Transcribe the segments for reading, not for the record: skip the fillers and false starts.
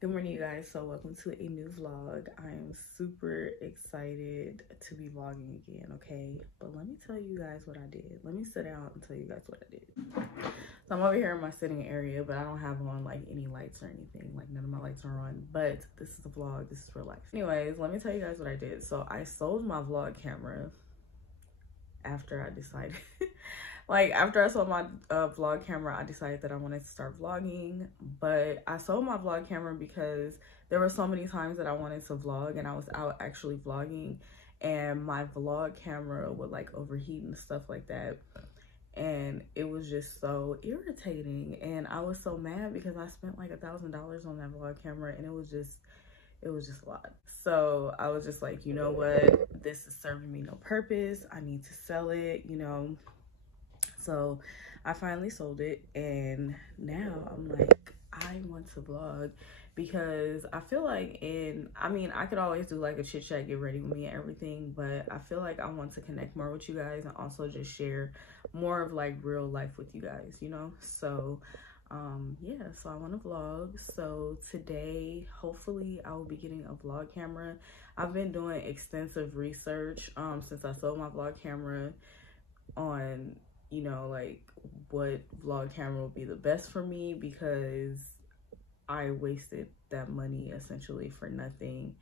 Good morning, you guys. So welcome to a new vlog. I am super excited to be vlogging again, okay? But let me tell you guys what I did. Let me sit down and tell you guys what I did. So I'm over here in my sitting area, but I don't have on like any lights or anything. Like none of my lights are on, but this is a vlog. This is real life. Anyways, let me tell you guys what I did. So I sold my vlog camera after I decided like after I sold my vlog camera, I decided that I wanted to start vlogging. But I sold my vlog camera because there were so many times that I wanted to vlog and I was out actually vlogging and my vlog camera would like overheat and stuff like that, and it was just so irritating. And I was so mad because I spent like $1,000 on that vlog camera and it was just a lot. So I was just like, you know what, this is serving me no purpose. I need to sell it, you know. So I finally sold it, and now I'm like, I want to vlog because I feel like I could always do like a chit chat, get ready with me and everything, but I feel like I want to connect more with you guys and also just share more of like real life with you guys, you know. So yeah, so I want to vlog. So today hopefully I will be getting a vlog camera. I've been doing extensive research since I sold my vlog camera on, you know, like what vlog camera would be the best for me, because I wasted that money essentially for nothing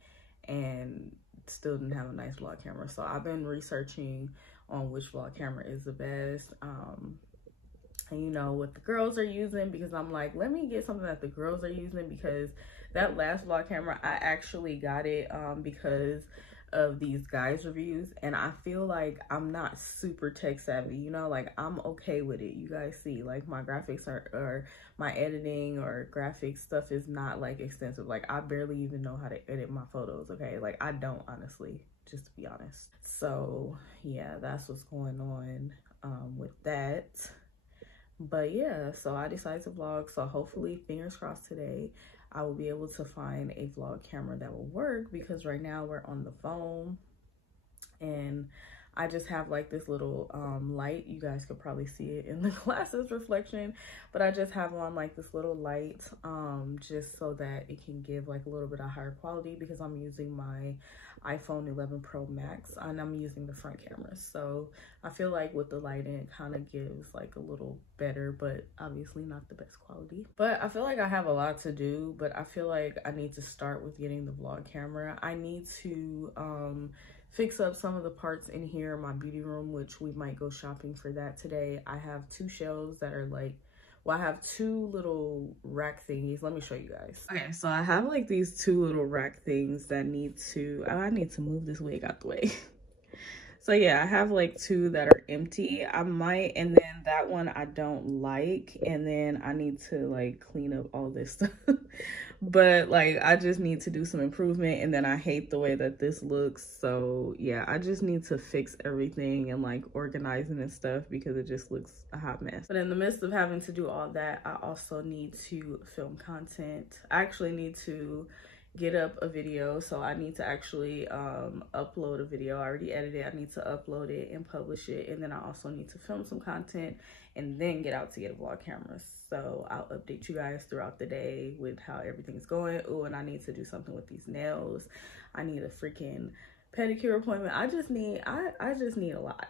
and still didn't have a nice vlog camera. So I've been researching on which vlog camera is the best, and you know what the girls are using, because I'm like, let me get something that the girls are using, because that last vlog camera, I actually got it because of these guys' reviews, and I feel like I'm not super tech savvy, you know, like I'm okay with it. You guys see, like my graphics or my editing or graphics stuff is not like extensive. Like I barely even know how to edit my photos, okay? Like I don't, honestly, just to be honest. So yeah, that's what's going on with that. But yeah, so I decided to vlog. So hopefully, fingers crossed, today I will be able to find a vlog camera that will work, because right now we're on the phone and I just have like this little light. You guys could probably see it in the glasses reflection, but I just have on like this little light just so that it can give like a little bit of higher quality, because I'm using my iPhone 11 Pro Max and I'm using the front camera. So I feel like with the lighting it kind of gives like a little better, but obviously not the best quality. But I feel like I have a lot to do, but I feel like I need to start with getting the vlog camera. I need to fix up some of the parts in here in my beauty room, which we might go shopping for that today. I have two shelves that are like, well, I have two little rack thingies. Let me show you guys. Okay, so I have like these two little rack things that I need to move this wig out the way. So yeah, I have like two that are empty. I might, and then that one I don't like, and then I need to like clean up all this stuff. But like I just need to do some improvement, and then I hate the way that this looks. So yeah, I just need to fix everything and like organizing and stuff, because it just looks a hot mess. But in the midst of having to do all that, I also need to film content. I actually need to get up a video, so I need to actually upload a video. I already edited it. I need to upload it and publish it, and then I also need to film some content and then get out to get a vlog camera. So I'll update you guys throughout the day with how everything's going. Oh, and I need to do something with these nails. I need a freaking pedicure appointment. I just need a lot.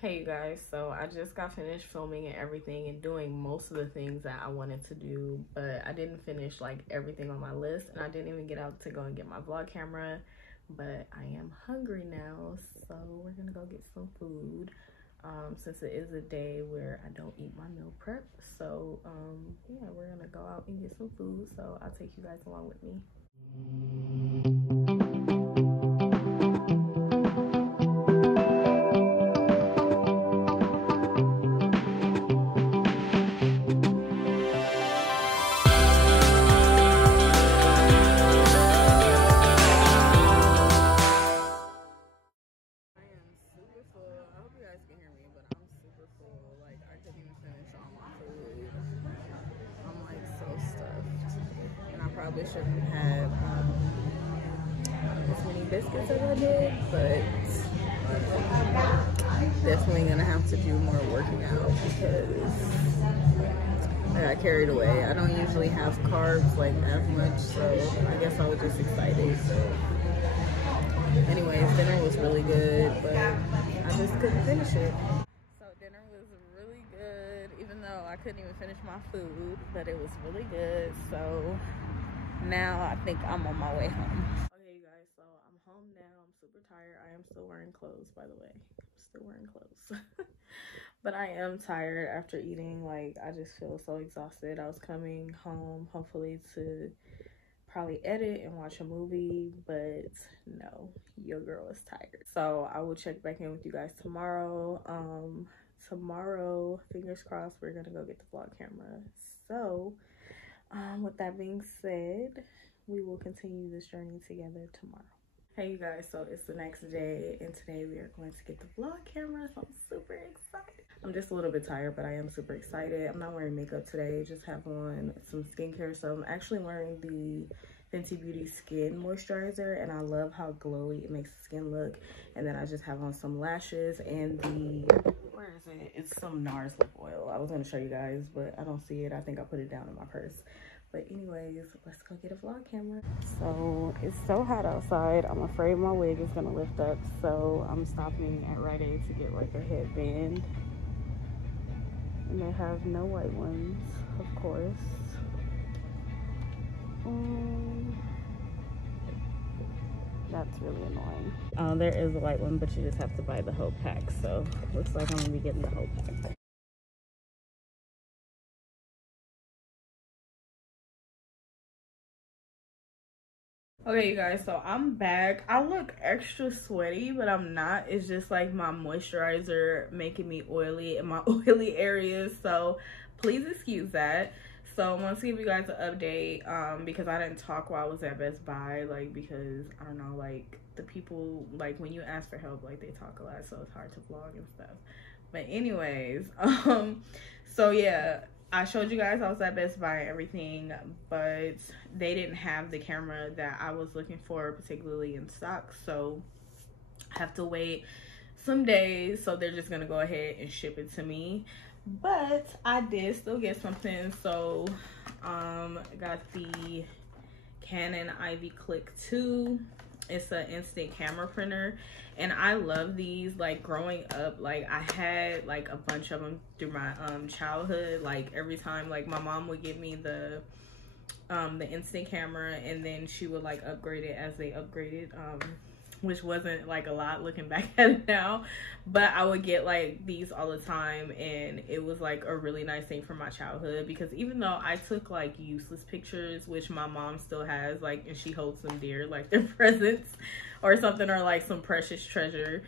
Hey you guys, so I just got finished filming and everything and doing most of the things that I wanted to do, but I didn't finish like everything on my list, and I didn't even get out to go and get my vlog camera. But I am hungry now, so we're gonna go get some food since it is a day where I don't eat my meal prep. So yeah, we're gonna go out and get some food, so I'll take you guys along with me. Probably shouldn't have as many biscuits as I did, but definitely gonna have to do more working out because got carried away. I don't usually have carbs like as much, so I guess I was just excited. Anyways, dinner was really good, but I just couldn't finish it. So dinner was really good, even though I couldn't even finish my food, but it was really good. So now I think I'm on my way home. Okay, you guys, so I'm home now. I'm super tired. I am still wearing clothes, by the way. I'm still wearing clothes. But I am tired after eating. Like, I just feel so exhausted. I was coming home, hopefully, to probably edit and watch a movie, but no, your girl is tired. So I will check back in with you guys tomorrow. Tomorrow, fingers crossed, we're gonna go get the vlog camera. So with that being said, we will continue this journey together tomorrow. Hey you guys, so it's the next day and today we are going to get the vlog camera, so I'm super excited. I'm just a little bit tired, but I am super excited. I'm not wearing makeup today, just have on some skincare. So I'm actually wearing the Fenty Beauty Skin Moisturizer, and I love how glowy it makes the skin look. And then I just have on some lashes and the, where is it? It's some NARS lip oil. I was gonna show you guys, but I don't see it. I think I put it down in my purse. But anyways, let's go get a vlog camera. So it's so hot outside. I'm afraid my wig is gonna lift up, so I'm stopping at Rite Aid to get like a headband. And they have no white ones, of course. That's really annoying. There is a white one, but you just have to buy the whole pack. So looks like I'm gonna be getting the whole pack. Okay, you guys, so I'm back. I look extra sweaty, but I'm not. It's just like my moisturizer making me oily in my oily areas. So please excuse that. So I want to give you guys an update because I didn't talk while I was at Best Buy, like, because I don't know, like, the people, like, when you ask for help, like, they talk a lot, so it's hard to vlog and stuff. But anyways, so yeah, I showed you guys I was at Best Buy and everything, but they didn't have the camera that I was looking for particularly in stock, so I have to wait some days. So they're just gonna go ahead and ship it to me. But I did still get something. So I got the Canon Ivy Click 2. It's an instant camera printer, and I love these. Like, growing up, like, I had like a bunch of them through my childhood. Like, every time, like, my mom would give me the instant camera, and then she would like upgrade it as they upgraded, which wasn't like a lot looking back at it now, but I would get like these all the time, and it was like a really nice thing from my childhood, because even though I took like useless pictures, which my mom still has, like, and she holds them dear, like they're presents or something, or like some precious treasure,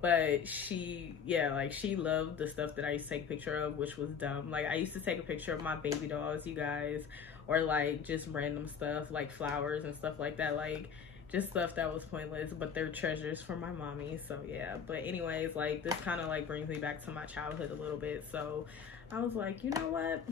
but she, yeah, like, she loved the stuff that I used to take a picture of, which was dumb. Like, I used to take a picture of my baby dolls, you guys, or like just random stuff like flowers and stuff like that, like just stuff that was pointless, but they're treasures for my mommy. So yeah, but anyways, like, this kind of like brings me back to my childhood a little bit. So I was like, you know what,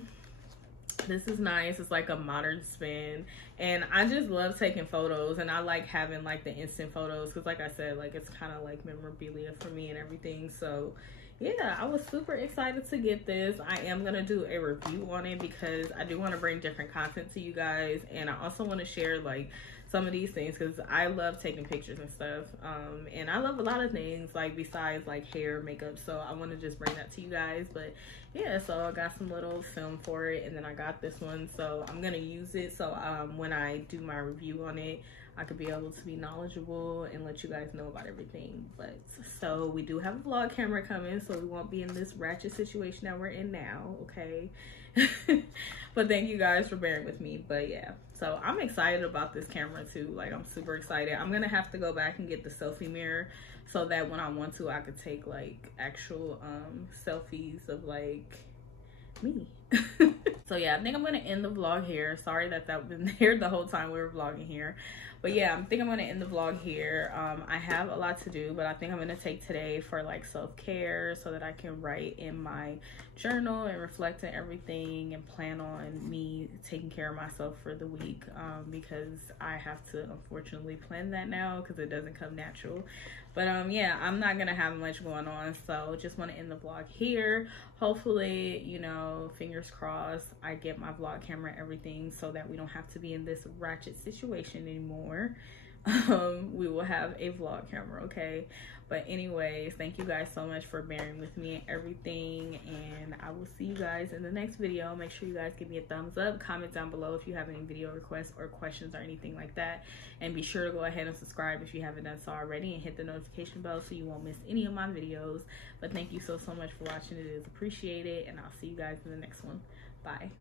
this is nice. It's like a modern spin, and I just love taking photos, and I like having like the instant photos because, like I said, like, it's kind of like memorabilia for me and everything. So yeah, I was super excited to get this. I am gonna do a review on it because I do want to bring different content to you guys, and I also want to share like some of these things because I love taking pictures and stuff, and I love a lot of things like besides like hair, makeup, so I want to just bring that to you guys. But yeah, so I got some little film for it, and then I got this one, so I'm gonna use it, so when I do my review on it, I could be able to be knowledgeable and let you guys know about everything. But so we do have a vlog camera coming, so we won't be in this ratchet situation that we're in now, okay? But thank you guys for bearing with me. But yeah, so I'm excited about this camera too. Like, I'm super excited. I'm gonna have to go back and get the selfie mirror so that when I want to, I could take like actual selfies of like me. So yeah, I think I'm gonna end the vlog here. Sorry that I've been there the whole time we were vlogging here, but yeah, I think I'm gonna end the vlog here. I have a lot to do, but I think I'm gonna take today for like self-care so that I can write in my journal and reflect on everything and plan on me taking care of myself for the week, because I have to unfortunately plan that now because it doesn't come natural. But yeah, I'm not gonna have much going on, so just want to end the vlog here. Hopefully, you know, fingers crossed, I get my vlog camera and everything so that we don't have to be in this ratchet situation anymore. We will have a vlog camera, okay? But anyways, thank you guys so much for bearing with me and everything, and I will see you guys in the next video. Make sure you guys give me a thumbs up, comment down below if you have any video requests or questions or anything like that, and be sure to go ahead and subscribe if you haven't done so already, and hit the notification bell so you won't miss any of my videos. But thank you so much for watching. It is appreciated, and I'll see you guys in the next one. Bye.